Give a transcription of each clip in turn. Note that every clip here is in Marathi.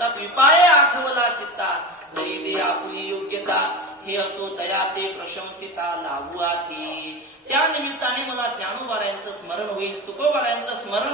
म्हणतात विपाये आठवला चित्ता लई दे आपली योग्यता हे असो दया ते प्रशंसिता लाभुआथी. त्या निमित्ताने मला ज्ञानोबारायांचं स्मरण होईल, तुकोबारायांचं स्मरण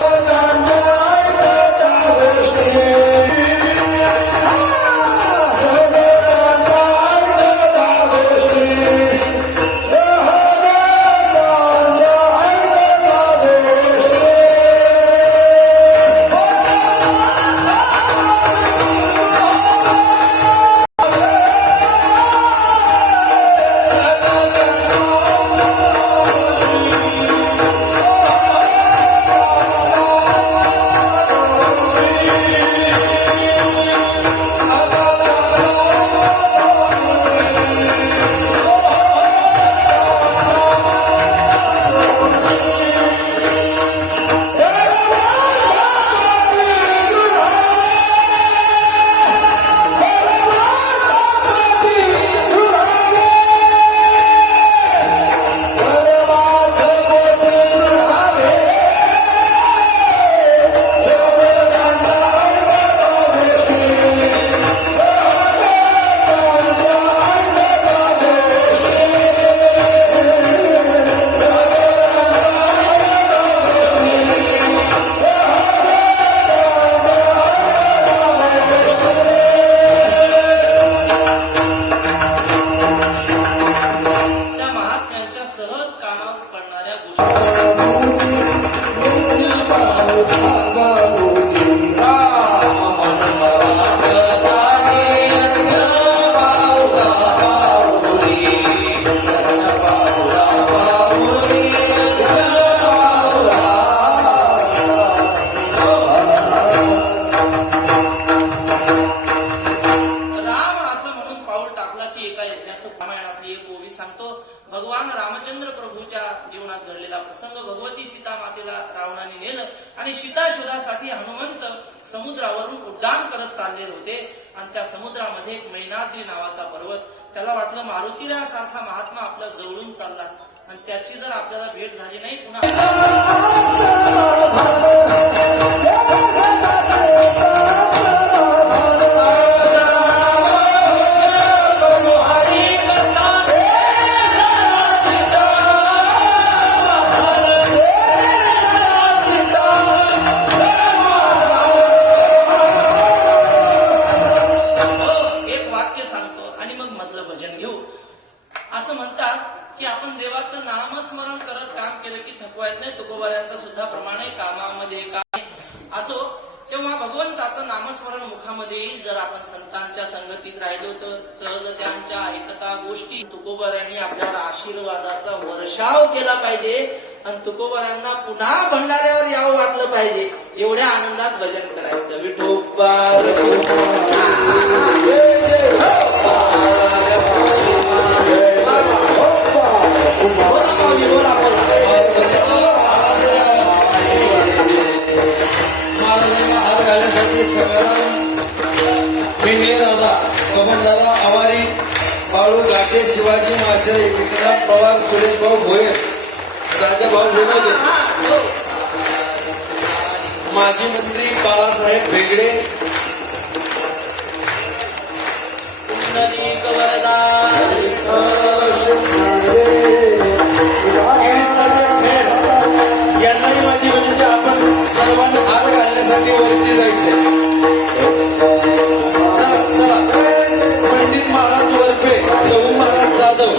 भगवान रामचंद्र प्रभूच्या जीवनात घडलेला प्रसंग. भगवती सीता मातेला रावणाने नेलं आणि सीता शोधासाठी हनुमंत समुद्रावरून उड्डाण करत चालले होते आणि त्या समुद्रामध्ये एक मैनाद्री नावाचा पर्वत, त्याला वाटलं मारुतीरासारखा महात्मा आपल्या जवळून चालला आणि त्याची जर आपल्याला भेट झाली नाही पुन्हा असं म्हणतात की आपण देवाचं नामस्मरण करत काम केलं की थकवा येत नाही. तुकोबारायांचं सुद्धा प्रमाण आहे, कामामध्ये काय असो तेव्हा भगवंताचं नामस्मरण मुखामध्ये येईल. जर आपण संतांच्या संगतीत राहिलो तर सहज त्यांच्या ऐकता गोष्टी. तुकोबारायांनी आपल्यावर आशीर्वादाचा वर्षाव केला पाहिजे आणि तुकोबारायांना पुन्हा भंडाऱ्यावर यावं वाटलं पाहिजे. एवढ्या आनंदात भजन करायचं. विठोबा दादा आवारी, बाळू घाटे, शिवाजी माशे, विक्रांत पवार, सुरेश भाऊ भोयर, राजा भाऊ विनोदे, माजी मंत्री बाळासाहेब भेगडे, यांनाही माझी विनंती, आपण सर्वांनी हार घालण्यासाठी वरती जायचंय. पंडित महाराज वरपे, गहू महाराज जाधव,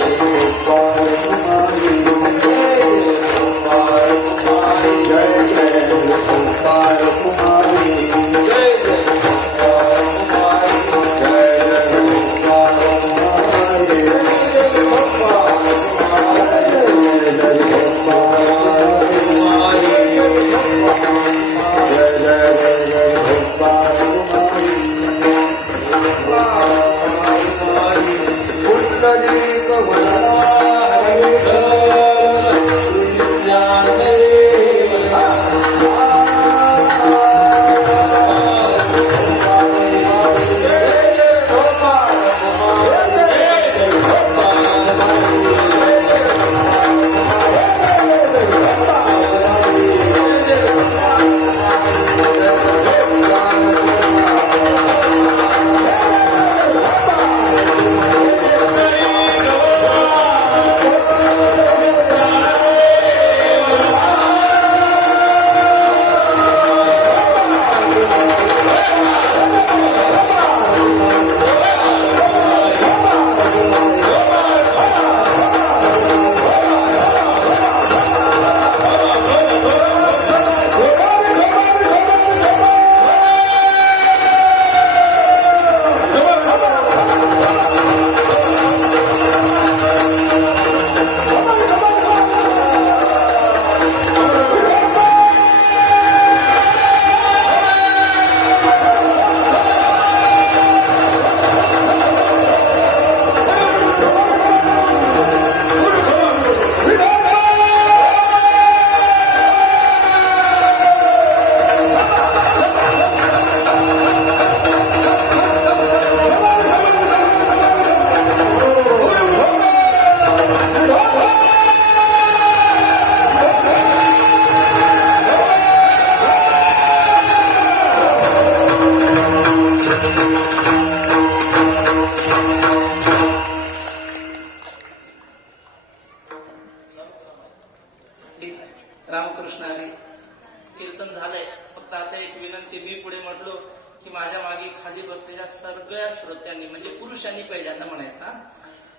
की माझ्या मागे खाली बसलेल्या सगळ्या श्रोत्यांनी म्हणजे पुरुषांनी पहिल्यांदा म्हणायचं हा.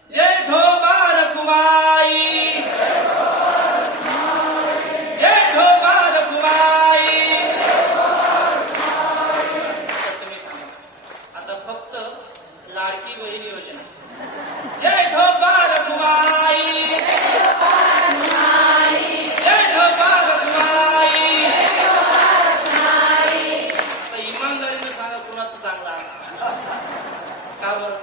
जय ढोबार कुमाई, जय ढोबार कुमाई. आता तुम्ही थांबा. आता फक्त लाडकी बहीण योजना. जय ढोबार कुमाई, जय ढोबार कुमाई. आता इमानदारीनं सांगा कुणाचं चांगला का बरं?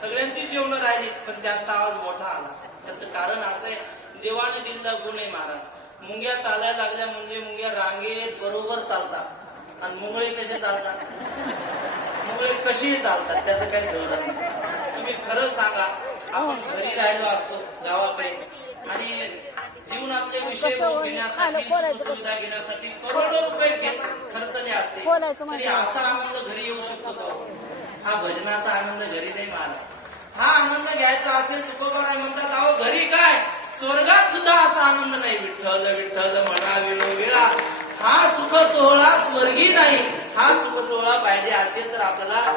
सगळ्यांची जेवण राहिली पण त्यांचा आवाज मोठा आला. त्याचं कारण असं आहे, देवाने दिलेला गुण आहे महाराज. मुंग्या चालायला लागल्या म्हणजे मुंग्या रांगेत बरोबर चालतात आणि मुंगळे कसे चालतात, मुंगळे कशीही चालतात, त्याचं काही धोरण नाही. तुम्ही खरं सांगा, आपण घरी राहिलो असतो गावाकडे आणि जीवनातले विषय घेण्यासाठी सुविधा घेण्यासाठी करोडो रुपये खर्चले असते तरी असा आनंद घरी येऊ शकतो का? हा भजनाचा आनंद घरी नाही मारला. हा आनंद घ्यायचा असेल तुकोबाराय म्हणतात, अहो घरी काय स्वर्गात सुद्धा असा आनंद नाही. विठ्ठल विठ्ठल म्हणा वेळोवेळा, हा सुख सोहळा स्वर्गी नाही. हा सुख सोहळा पाहिजे असेल तर आपल्याला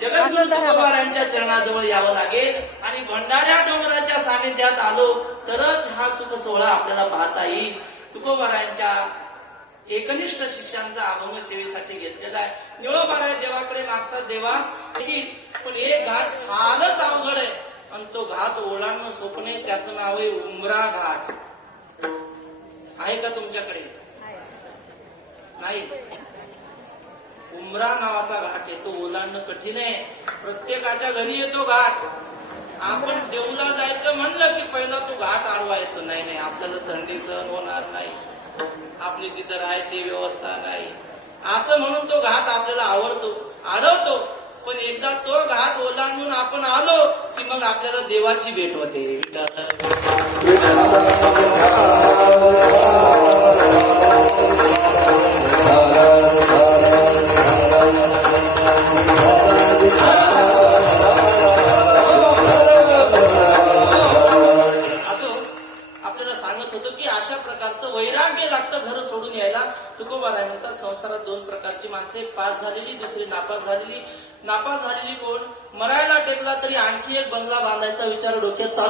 जगद्गुरु तुकोबारायांच्या चरणाजवळ यावं लागेल आणि भंडाऱ्या डोंगराच्या सानिध्यात आलो तरच हा सुख सोहळा आपल्याला पाहता येईल. तुकोबारायांच्या एकनिष्ठ शिष्यांचा अभंग सेवेसाठी घेतलेला आहे. निळोबाराय देवाकडे मागतात, देवा पण एक घाट फारच अवघड आहे आणि तो घाट ओलांडणं सोपं नाही. त्याचं नाव आहे उमरा घाट. आहे का तुमच्याकडे? नाही. उमरा नावाचा घाट आहे, तो ओलांडणं कठीण आहे. प्रत्येकाच्या घरी येतो घाट. आपण देऊला जायचं म्हणलं की पहिला तो घाट आडवा येतो. नाही नाही, आपल्याला थंडी सहन होणार नाही, आपली तिथं राहायची व्यवस्था नाही, असं म्हणून तो घाट आपल्याला आडवतो. पण एकदा तो घाट ओलांडून आपण आलो की मग आपल्याला देवाची भेट होते. वैराग्य लागतं घर सोडून यायला. तुकोबाराय म्हणतात, संसारात दोन प्रकारची माणसं, एक पास झालेली, दुसरी नापास झालेली. नापास झालेली कोण? मरायला टेकला तरी आणखी एक बंगला बांधायचा विचार डोक्यात चालू